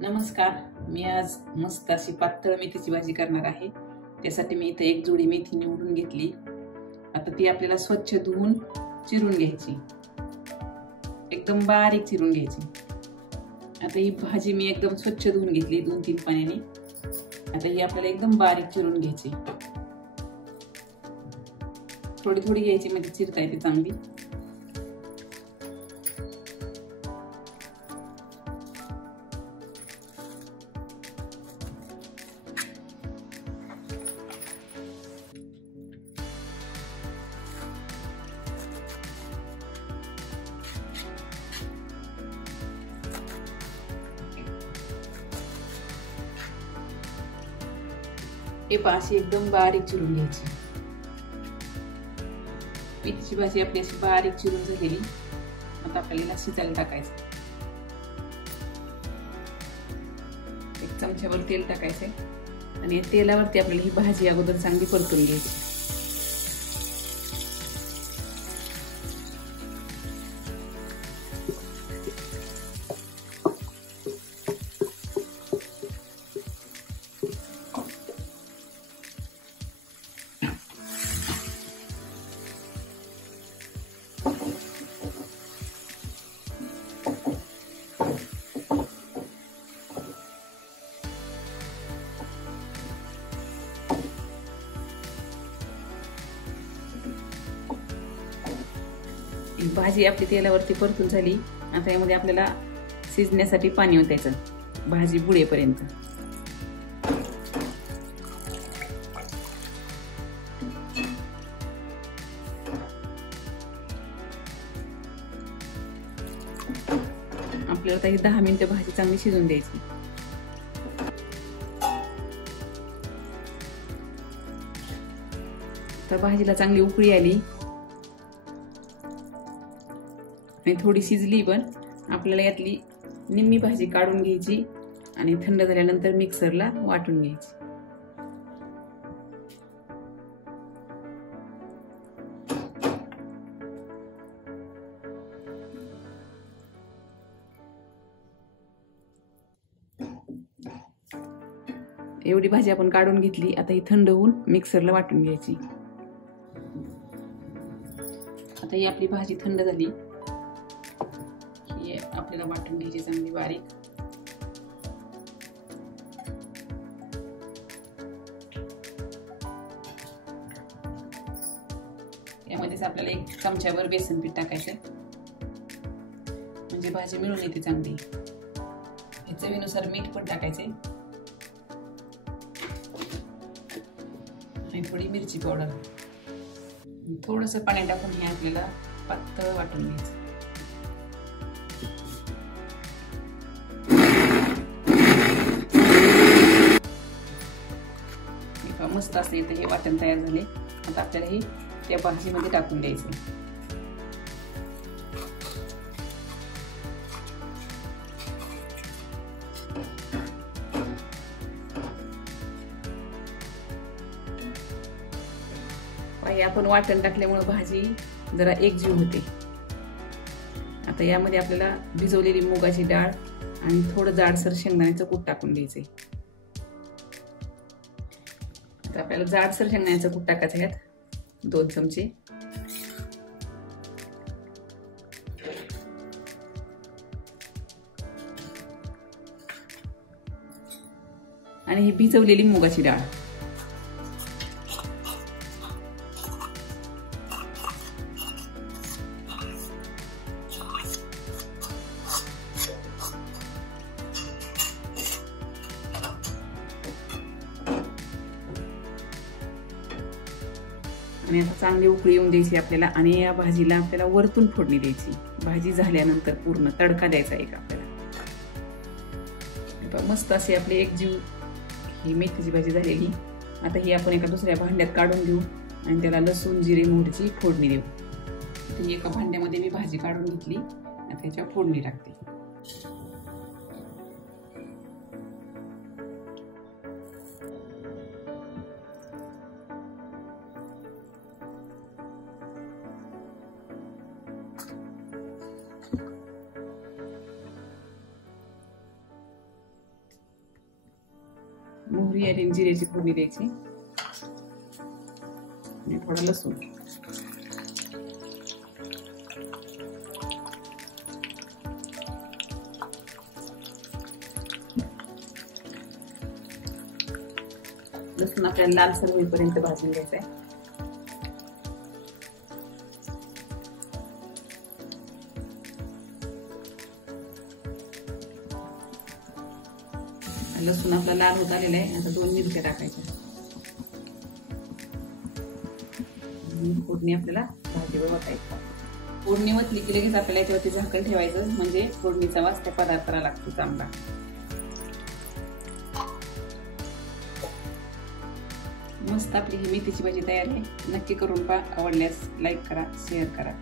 नमस्कार. मी आज मस्त अशी पातळ मेथीची भाजी करणार आहे. त्यासाठी मी इथे एक जोडी मेथी निवडून घेतली. आता ती आपल्याला स्वच्छ धुवून चिरून घ्यायची, एकदम बारीक चिरून घ्यायची. आता ही भाजी मी एकदम स्वच्छ धुवून घेतली 2-3 पाण्याने. आता ही आपल्याला एकदम बारीक चिरून घ्यायची. थोडी थोडी घ्यायची म्हणजे चिरता येते चांगली. हे अशी एकदम बारीक चिरून घ्यायची. मेथीची भाजी आपली अशी बारीक चिरून झालेली. आता आपल्याला शिजायला टाकायचं. एक चमच्यावर तेल टाकायचंय आणि तेलावरती आपल्याला ही भाजी अगोदर चांगली परतून घ्यायची. भाजी आपली तेलावरती परतून झाली. आता यामध्ये आपल्याला शिजण्यासाठी पाणी ओतायचं भाजी बुडेपर्यंत. आपल्याला आता 10 मिनिटं भाजी चांगली शिजून द्यायची. तर भाजीला चांगली उकळी आली आणि थोडी शिजली, पण आपल्याला यातली निम्मी भाजी काढून घ्यायची आणि थंड झाल्यानंतर मिक्सरला वाटून घ्यायची. एवढी भाजी आपण काढून घेतली. आता ही थंड होऊन मिक्सरला वाटून घ्यायची. आता ही आपली भाजी थंड झाली. आपल्याला वाटून घ्यायची चांगली बारीक. यामध्येच आपल्याला 1 चमच्यावर बेसन पीठ टाकायचं म्हणजे भाजी मिळून येते चांगली. चवीनुसार मीठ पण टाकायचे आणि थोडी मिरची पावडर. थोडस पाणी टाकून हे आपल्याला पातळ वाटून घ्यायचं. मस्त असते. इथे हे वाटण तयार झाले. आता आपल्याला हे त्या भाजीमध्ये टाकून द्यायचं. आपण वाटण टाकल्यामुळे भाजी जरा एकजीव होते. आता यामध्ये आपल्याला भिजवलेली मुगाची डाळ आणि थोडं जाडसर शेंगदाण्याचं कूट टाकून द्यायचंय. आता आपल्याला जाडसर शेंगदाण्याचं कूट टाकायचं यात 2 चमचे. आणि ही भिजवलेली मुगाची डाळ. आणि आता चांगली उकळी येऊन द्यायची आपल्याला. आणि या भाजीला आपल्याला वरतून फोडणी द्यायची. भाजी झाल्यानंतर पूर्ण तडका द्यायचा एक आपल्याला. मस्त अशी आपली एकजीव ही मेथीची भाजी झालेली. आता ही आपण एका दुसऱ्या भांड्यात काढून घेऊ आणि त्याला लसूण जिरे मोहरीची फोडणी देऊ. ही एका भांड्यामध्ये मी भाजी काढून घेतली. आता त्याच्यावर फोडणी टाकते. मोहरी आणि जिऱ्याची फोडणी द्यायची आणि थोडा लसूण. लसूण आपल्याला लालसर होईपर्यंत भाजून घ्यायचा आहे. लसूण आपला लाल होत आलेला आहे. आता 2 मिरच्या टाकायच्या. फोडणी आपल्याला भाजीवर ओतायची. फोडणी ओतली की लगेच आपल्याला याच्यावरती झाकण ठेवायचं, म्हणजे फोडणीचा वास त्या पदार्थाला लागतो चांगला. मस्त आपली ही मेथीची भाजी तयार आहे. नक्की करून पहा. आवडल्यास लाईक करा, शेअर करा.